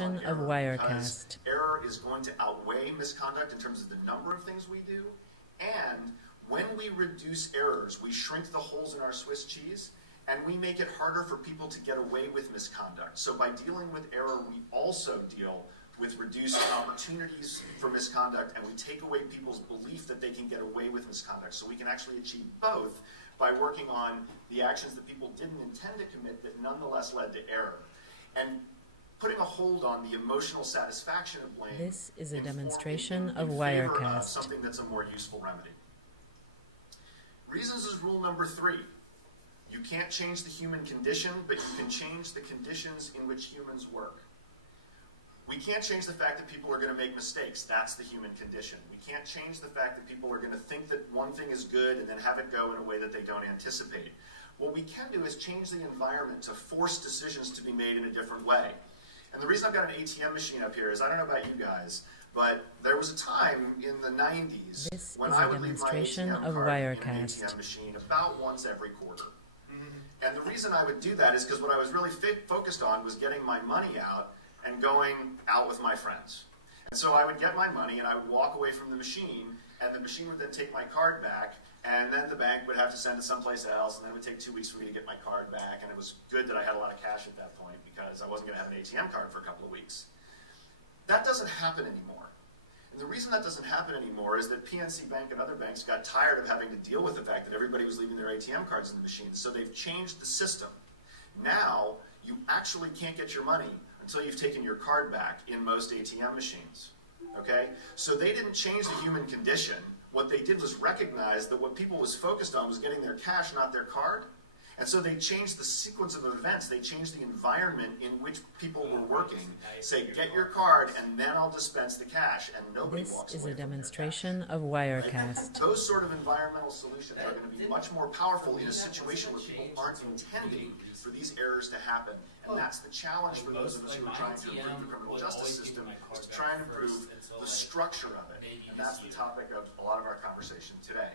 demonstration of Wirecast. Error is going to outweigh misconduct in terms of the number of things we do, and when we reduce errors, we shrink the holes in our Swiss cheese, and we make it harder for people to get away with misconduct. So by dealing with error, we also deal with reduced opportunities for misconduct, and we take away people's belief that they can get away with misconduct. So we can actually achieve both by working on the actions that people didn't intend to commit that nonetheless led to error. And putting a hold on the emotional satisfaction of blame. This is a demonstration of Wirecast. Wirecast. Something that's a more useful remedy. Reasons is rule number 3. You can't change the human condition, but you can change the conditions in which humans work. We can't change the fact that people are going to make mistakes. That's the human condition. We can't change the fact that people are going to think that one thing is good and then have it go in a way that they don't anticipate. What we can do is change the environment to force decisions to be made in a different way. And the reason I've got an ATM machine up here is, I don't know about you guys, but there was a time in the 90s when I would leave my ATM card in an ATM machine about once every quarter. And the reason I would do that is because what I was really focused on was getting my money out and going out with my friends. And so I would get my money and I would walk away from the machine, and the machine would then take my card back, and then the bank would have to send it someplace else, and then it would take 2 weeks for me to get my card back. And it was good that I had a lot of cash at that point because I wasn't going to have an ATM card for a couple of weeks. That doesn't happen anymore. And the reason that doesn't happen anymore is that PNC Bank and other banks got tired of having to deal with the fact that everybody was leaving their ATM cards in the machines, so they've changed the system. Now, you actually can't get your money until you've taken your card back in most ATM machines. Okay? So they didn't change the human condition. What they did was recognize that what people was focused on was getting their cash, not their card. And so they changed the sequence of events. They changed the environment in which people were working. Say, get your card, and then I'll dispense the cash. And nobody walks away. This is a demonstration of Wirecast. Those sort of environmental solutions are going to be much more powerful in a situation where people aren't intending for these errors to happen. And that's the challenge for those of us who are trying to improve the criminal justice system, is to try and improve the structure of it. And that's the topic of a lot of our conversation today.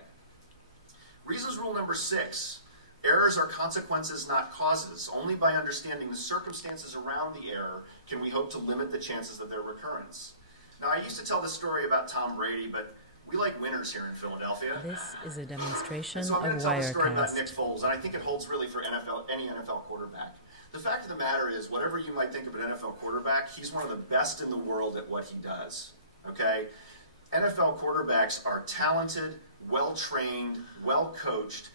Reasons rule number 6. Errors are consequences, not causes. Only by understanding the circumstances around the error can we hope to limit the chances of their recurrence. Now, I used to tell this story about Tom Brady, but we like winners here in Philadelphia. This is a demonstration of Wirecast. So I'm going to tell the story about Nick Wirecast. Foles, and I think it holds really for any NFL quarterback. The fact of the matter is, whatever you might think of an NFL quarterback, he's one of the best in the world at what he does. Okay? NFL quarterbacks are talented, well-trained, well-coached,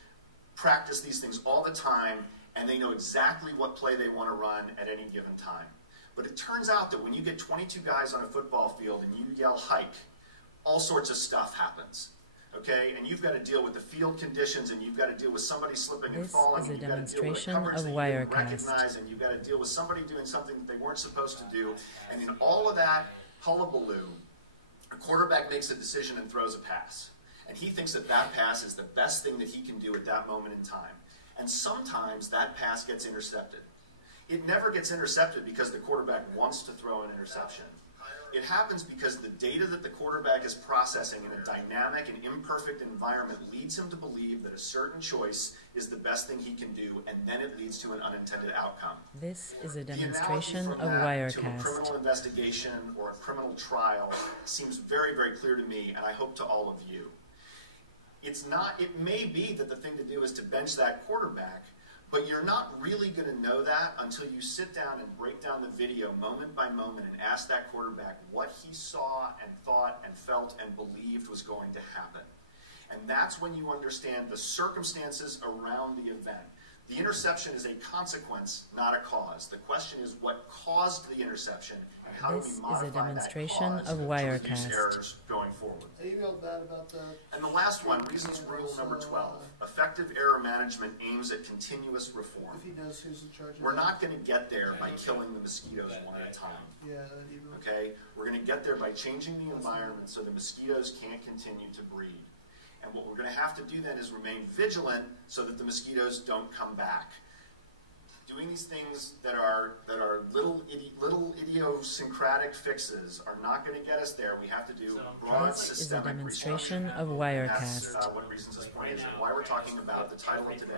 practice these things all the time, and they know exactly what play they want to run at any given time. But it turns out that when you get 22 guys on a football field and you yell hike, all sorts of stuff happens. Okay? And you've got to deal with the field conditions, and you've got to deal with somebody slipping and falling, and you've got to deal with the coverage that you didn't recognize, and you've got to deal with somebody doing something that they weren't supposed to do. And in all of that hullabaloo, a quarterback makes a decision and throws a pass. And he thinks that that pass is the best thing that he can do at that moment in time. And sometimes that pass gets intercepted. It never gets intercepted because the quarterback wants to throw an interception. It happens because the data that the quarterback is processing in a dynamic and imperfect environment leads him to believe that a certain choice is the best thing he can do, and then it leads to an unintended outcome. This is a demonstration of To a Wirecast. criminal investigation or a criminal trial seems very, very clear to me, and I hope to all of you. It may be that the thing to do is to bench that quarterback, but you're not really going to know that until you sit down and break down the video moment by moment and ask that quarterback what he saw and thought and felt and believed was going to happen. And that's when you understand the circumstances around the event. The interception is a consequence, not a cause. The question is what caused the interception, and how do we modify This is a demonstration that cause of to Wirecast. reduce errors going forward. I emailed that about that. And the last one, reasons rule number 12. Effective error management aims at continuous reform. If he knows who's in charge of We're that. not going to get there by killing the mosquitoes one at a time. Yeah, that email. Okay? We're going to get there by changing the environment so the mosquitoes can't continue to breed. And what we're going to have to do then is remain vigilant so that the mosquitoes don't come back. Doing these things that are little idiosyncratic fixes are not going to get us there. We have to do broad This is a systemic demonstration restructuring. of And Wirecast. that's what Reasons This Point is, and why we're talking about the title of today,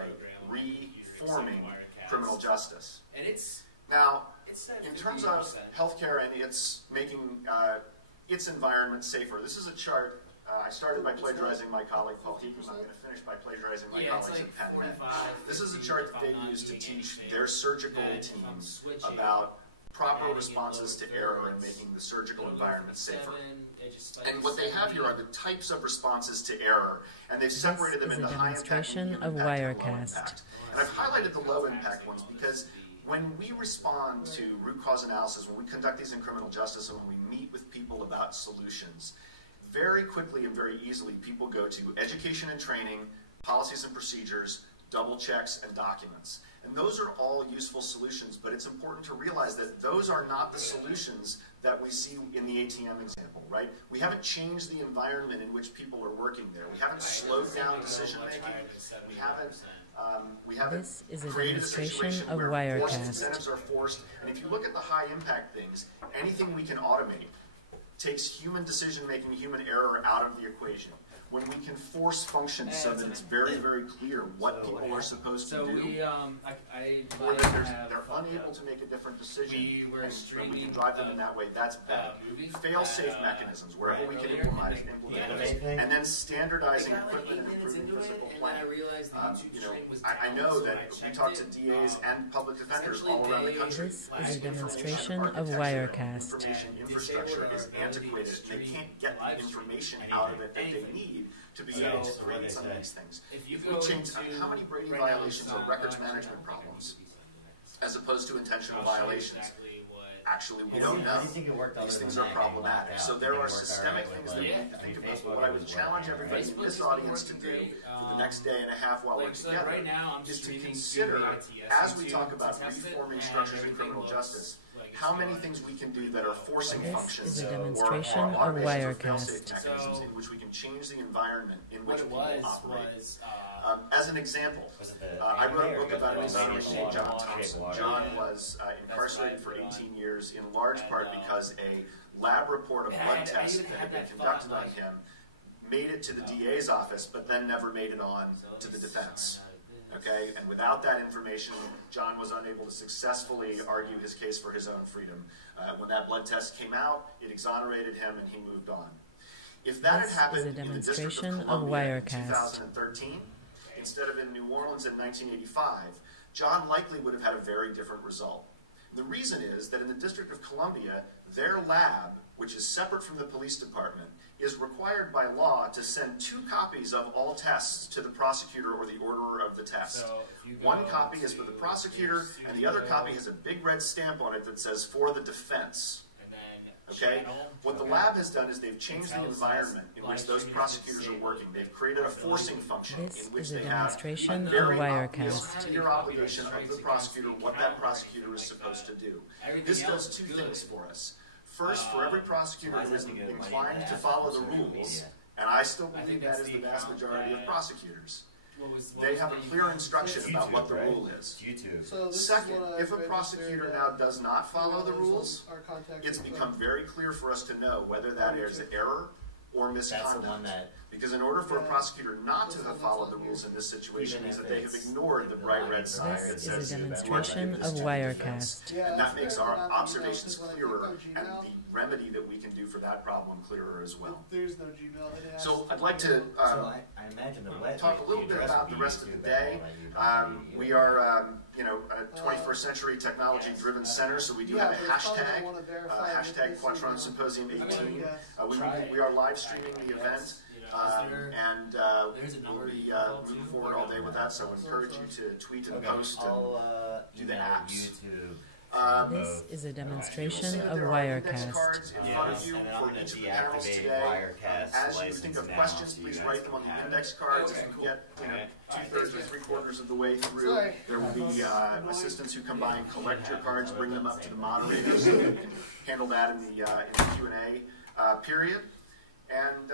Reforming Criminal Justice. And it's Now, in terms of healthcare and its making its environment safer, this is a chart. I started by plagiarizing my colleague Paul Heaton. I'm going to finish by plagiarizing my colleagues at Penn. This is a chart that they use to teach their surgical teams about proper responses to error and making the surgical environment safer. And what they have here are the types of responses to error, and they've separated them into high impact, medium impact, and low impact. And I've highlighted the low impact ones because when we respond to root cause analysis, when we conduct these in criminal justice, and when we meet with people about solutions, very quickly and very easily people go to education and training, policies and procedures, double checks, and documents. And those are all useful solutions, but it's important to realize that those are not the solutions that we see in the ATM example, right? We haven't changed the environment in which people are working there. We haven't slowed down decision making. We haven't created a situation where forced incentives are forced. And if you look at the high impact things, anything we can automate takes human decision making, human error out of the equation. When we can force functions so that it's very, very clear what people are supposed to do, or that they're unable to make a different decision, and we can drive them in that way, that's better. Fail-safe mechanisms, wherever we can implement it, and then standardizing equipment and improving physical planning. I know that we talk to DAs and public defenders all around the country. This is a demonstration of Wirecast. Information infrastructure is antiquated, and they can't get the information out of it that they need to be able to create some of these things. If we change how many Brady violations are records management problems as opposed to intentional violations, actually we don't know. These things are problematic. So there are systemic things that we need to think about. But what I would challenge everybody in this audience to do for the next day and a half while we're together is to consider, as we talk about reforming structures in criminal justice, how many things we can do that are forcing functions is a demonstration or of fail-safe mechanisms in which we can change the environment in which people operate. As an example, I wrote a book about an exoneration named John Thompson. John was incarcerated for 18 years in large part because a lab report, a blood test that had been conducted on him made it to the DA's office, but then never made it on to the defense. Okay, and without that information, John was unable to successfully argue his case for his own freedom. When that blood test came out, it exonerated him and he moved on. If that had happened in the District of Columbia in 2013, instead of in New Orleans in 1985, John likely would have had a very different result. The reason is that in the District of Columbia, their lab, which is separate from the police department, is required by law to send 2 copies of all tests to the prosecutor or the orderer of the test. One copy is for the prosecutor, and the other copy has a big red stamp on it that says, "For the defense." Okay? What the lab has done is they've changed the environment in which those prosecutors are working. They've created a forcing function in which they have a very obvious, clear obligation of the prosecutor what that prosecutor is supposed to do. This does 2 things for us. First, for every prosecutor who is inclined to follow the rules, and I still believe that is the vast majority of prosecutors, they have a clear instruction about what the rule is. Second, if a prosecutor now does not follow the rules, it's become very clear for us to know whether that is error or misconduct. Because in order for a prosecutor not to have followed the rules in this situation means that they have ignored the bright red sign that says This is a demonstration of Wirecast. and that makes our observations clearer and the remedy that we can do for that problem clearer as well. There's no Gmail. So I'd like to talk a little bit about the rest of the day. We are a 21st century technology-driven center, so we do have a hashtag, hashtag Quatron Symposium 18. We are live streaming the event. And we'll be moving forward all day with that, so I encourage you to tweet and post and do the apps. This is a demonstration of Wirecast. Cards in front of you for each of the panels today. As you think of questions, please write them on the index cards. As we get 2/3 or 3/4 of the way through, there will be assistants who come by and collect your cards, bring them up to the moderator, so you can handle that in the Q&A period. And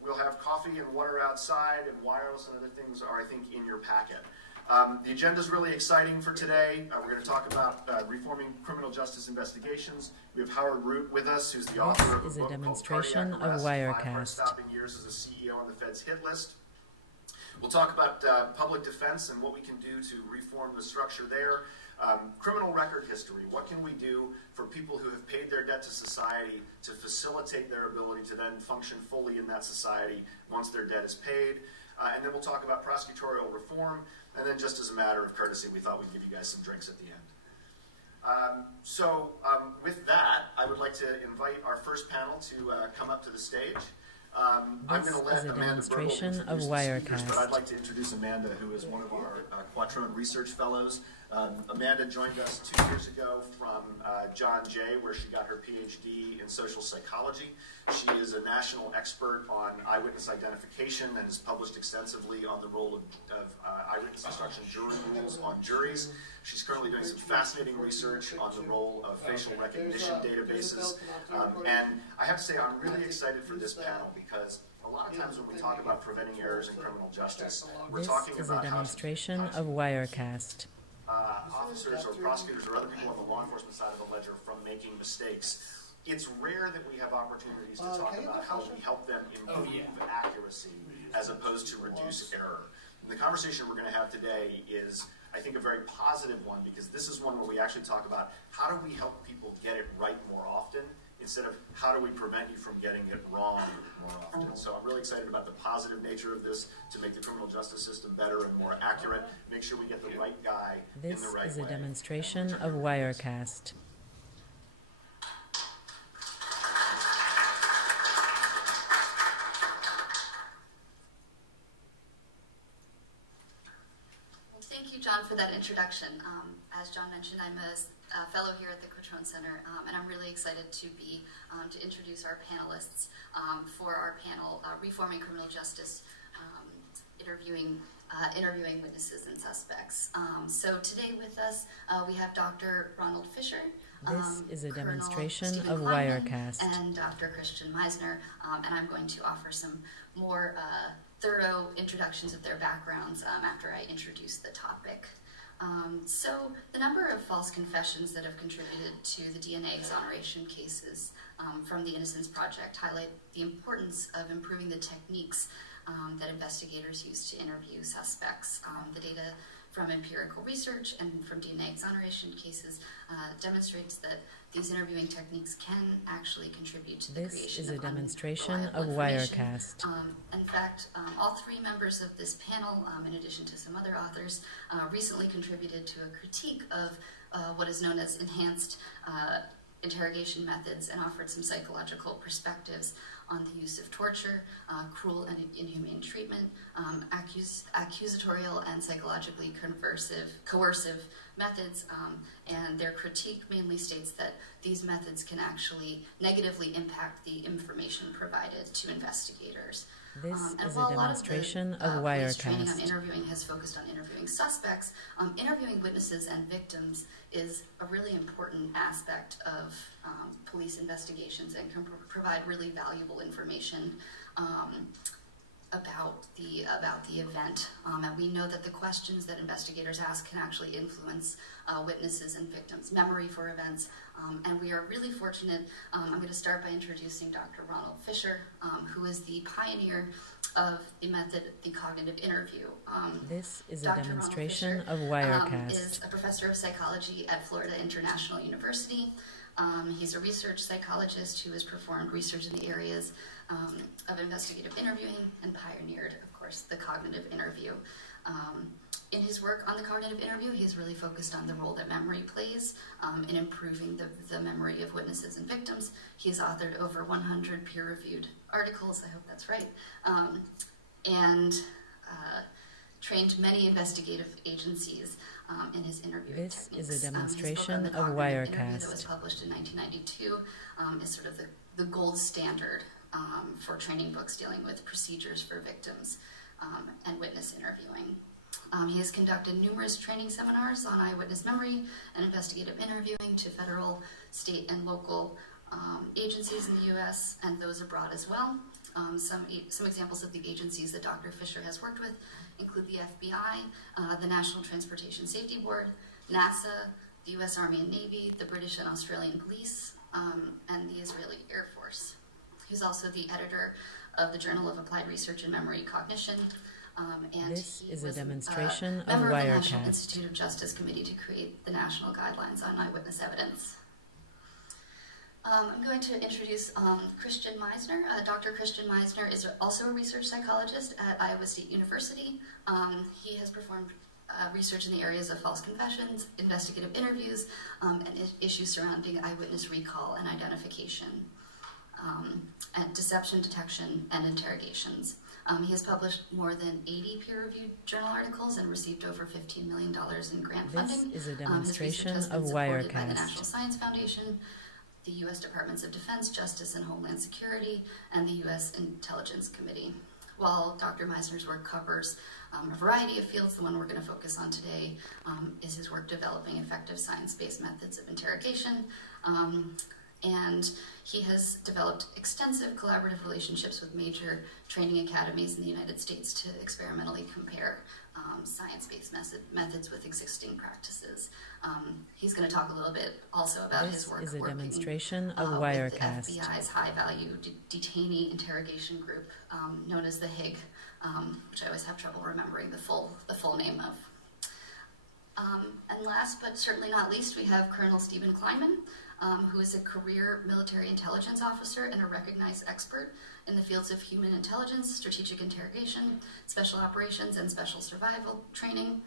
we'll have coffee and water outside, and wireless and other things are, I think, in your packet. The agenda is really exciting for today. We're going to talk about reforming criminal justice investigations. We have Howard Root with us, who's the author of a book called Cardiac Arrest, 5 Heart-Stopping Years as a CEO on the Fed's hit list. We'll talk about public defense and what we can do to reform the structure there. Criminal record history. What can we do for people who have paid their debt to society to facilitate their ability to then function fully in that society once their debt is paid? And then we'll talk about prosecutorial reform. And then just as a matter of courtesy, we thought we'd give you guys some drinks at the end. With that, I would like to invite our first panel to come up to the stage. I'm going to let Amanda demonstration Bergel of introduce the speakers, Wirecast. but I'd like to introduce Amanda, who is one of our Quattrone Research Fellows. Amanda joined us 2 years ago from John Jay, where she got her PhD in social psychology. She is a national expert on eyewitness identification and has published extensively on the role of eyewitness instruction jury rules on juries. She's currently doing some fascinating research on the role of facial recognition databases. And I have to say, I'm really excited for this panel because a lot of times when we talk about preventing errors in criminal justice, we're talking This is about a demonstration of Wirecast. Officers or prosecutors or other people on the law enforcement side of the ledger from making mistakes. It's rare that we have opportunities to talk about how we help them improve accuracy as opposed to reduce error. And the conversation we're going to have today is, I think, a very positive one because this is one where we actually talk about how do we help people get it right more often instead of how do we prevent you from getting it wrong more often. So I'm really excited about the positive nature of this to make the criminal justice system better and more accurate, make sure we get the right guy in the right way. This is a demonstration of Wirecast. Well, thank you, John, for that introduction. As John mentioned, I'm a fellow here at the Quattrone Center, and I'm really excited to be to introduce our panelists for our panel, Reforming Criminal Justice, interviewing witnesses and suspects. So today with us, we have Dr. Ronald Fisher. This is a Colonel demonstration Stephen of Kleinman, Wirecast. and Dr. Christian Meisner, and I'm going to offer some more thorough introductions of their backgrounds after I introduce the topic. So the number of false confessions that have contributed to the DNA exoneration cases from the Innocence Project highlight the importance of improving the techniques that investigators use to interview suspects. The data from empirical research and from DNA exoneration cases demonstrates that these interviewing techniques can actually contribute to the creation of This is a demonstration of information. Wirecast. In fact, all three members of this panel, in addition to some other authors, recently contributed to a critique of what is known as enhanced interrogation methods and offered some psychological perspectives on the use of torture, cruel and inhumane treatment, accusatorial and psychologically coercive methods, and their critique mainly states that these methods can actually negatively impact the information provided to investigators. This And is while a demonstration lot of the, of police training on Wirecast. interviewing has focused on interviewing suspects, interviewing witnesses and victims is a really important aspect of police investigations and can provide really valuable information about the event. And we know that the questions that investigators ask can actually influence witnesses and victims' memory for events. And we are really fortunate. I'm going to start by introducing Dr. Ronald Fisher, who is the pioneer of the method, the cognitive interview. This is a Dr. demonstration Ronald of Fisher, Wirecast. is a professor of psychology at Florida International University. He's a research psychologist who has performed research in the areas of investigative interviewing and pioneered, of course, the cognitive interview. In his work on the cognitive interview, he has really focused on the role that memory plays in improving the memory of witnesses and victims. He has authored over 100 peer-reviewed articles, I hope that's right, and trained many investigative agencies in his interviewing This techniques. is a demonstration his book on of the cognitive interview Wirecast. that was published in 1992 is sort of the gold standard for training books dealing with procedures for victims and witness interviewing. He has conducted numerous training seminars on eyewitness memory and investigative interviewing to federal, state, and local agencies in the U.S. and those abroad as well. Some examples of the agencies that Dr. Fisher has worked with include the FBI, the National Transportation Safety Board, NASA, the U.S. Army and Navy, the British and Australian Police, and the Israeli Air Force. He's also the editor of the Journal of Applied Research in Memory Cognition, And This he is a was demonstration of member of the National Wirecast. Institute of Justice Committee to create the national guidelines on eyewitness evidence. I'm going to introduce Christian Meisner. Dr. Christian Meisner is also a research psychologist at Iowa State University. He has performed research in the areas of false confessions, investigative interviews, and issues surrounding eyewitness recall and identification, and deception detection and interrogations. He has published more than 80 peer-reviewed journal articles and received over $15 million in grant funding. This is a demonstration his research has been of supported by the Wirecast. National Science Foundation, the U.S. Departments of Defense, Justice, and Homeland Security, and the U.S. Intelligence Committee. While Dr. Meisner's work covers a variety of fields, the one we're going to focus on today is his work developing effective science-based methods of interrogation. And he has developed extensive collaborative relationships with major training academies in the United States to experimentally compare science-based methods with existing practices. He's going to talk a little bit also about his work This is a working demonstration of with Wirecast. the FBI's high-value detainee interrogation group, known as the HIG, which I always have trouble remembering the full name of. And last but certainly not least, we have Colonel Stephen Kleinman, who is a career military intelligence officer and a recognized expert in the fields of human intelligence, strategic interrogation, special operations, and special survival training.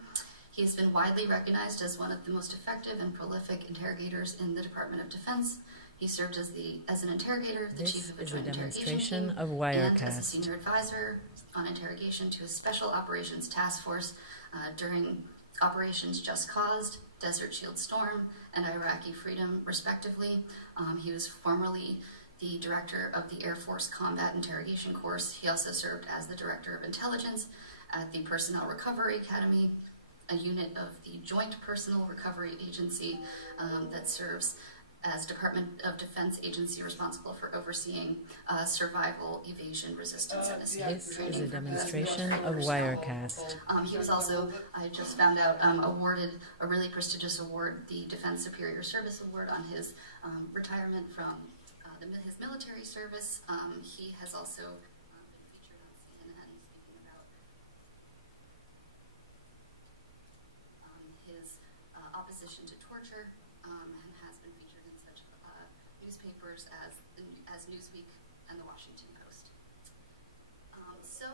He has been widely recognized as one of the most effective and prolific interrogators in the Department of Defense. He served as an interrogator, the chief of a joint interrogation team, of and as a Wirecast. senior advisor on interrogation to a special operations task force during Operations Just Caused, Desert Shield Storm, and Iraqi Freedom, respectively. He was formerly the director of the Air Force Combat Interrogation Course. He also served as the director of intelligence at the Personnel Recovery Academy, a unit of the Joint Personnel Recovery Agency that serves as Department of Defense agency responsible for overseeing survival, evasion, resistance, and escape This training. is a for demonstration of U.S. Wirecast. He was also, I just found out, awarded a really prestigious award, the Defense Superior Service Award, on his retirement from his military service. He has also been featured on CNN speaking about his opposition to torture, and has been featured in such newspapers as Newsweek and the Washington Post. So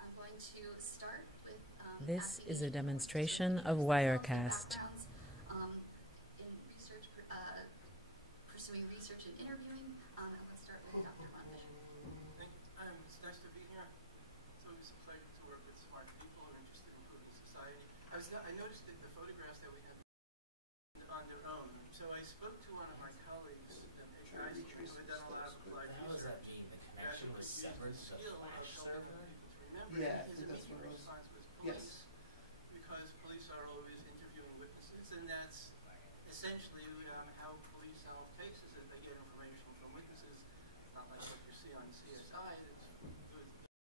I'm going to start with This is a demonstration of Wirecast. In research, pursuing research and interviewing. Let's start with Dr. Von Bishop. Thank you. It's nice to be here. It's always a pleasure to work with smart people who are interested in improving society. I noticed that the photographs that we have on their own. So I spoke to one of my colleagues, who had done a lot of applied How does that research. mean the connection was severed to the flash server? Yeah, I His think that's what it immediate was. response was Yes. police, because police are always interviewing witnesses, and that's essentially how police solve cases. If they get information from witnesses, not like what you see on CSI, it's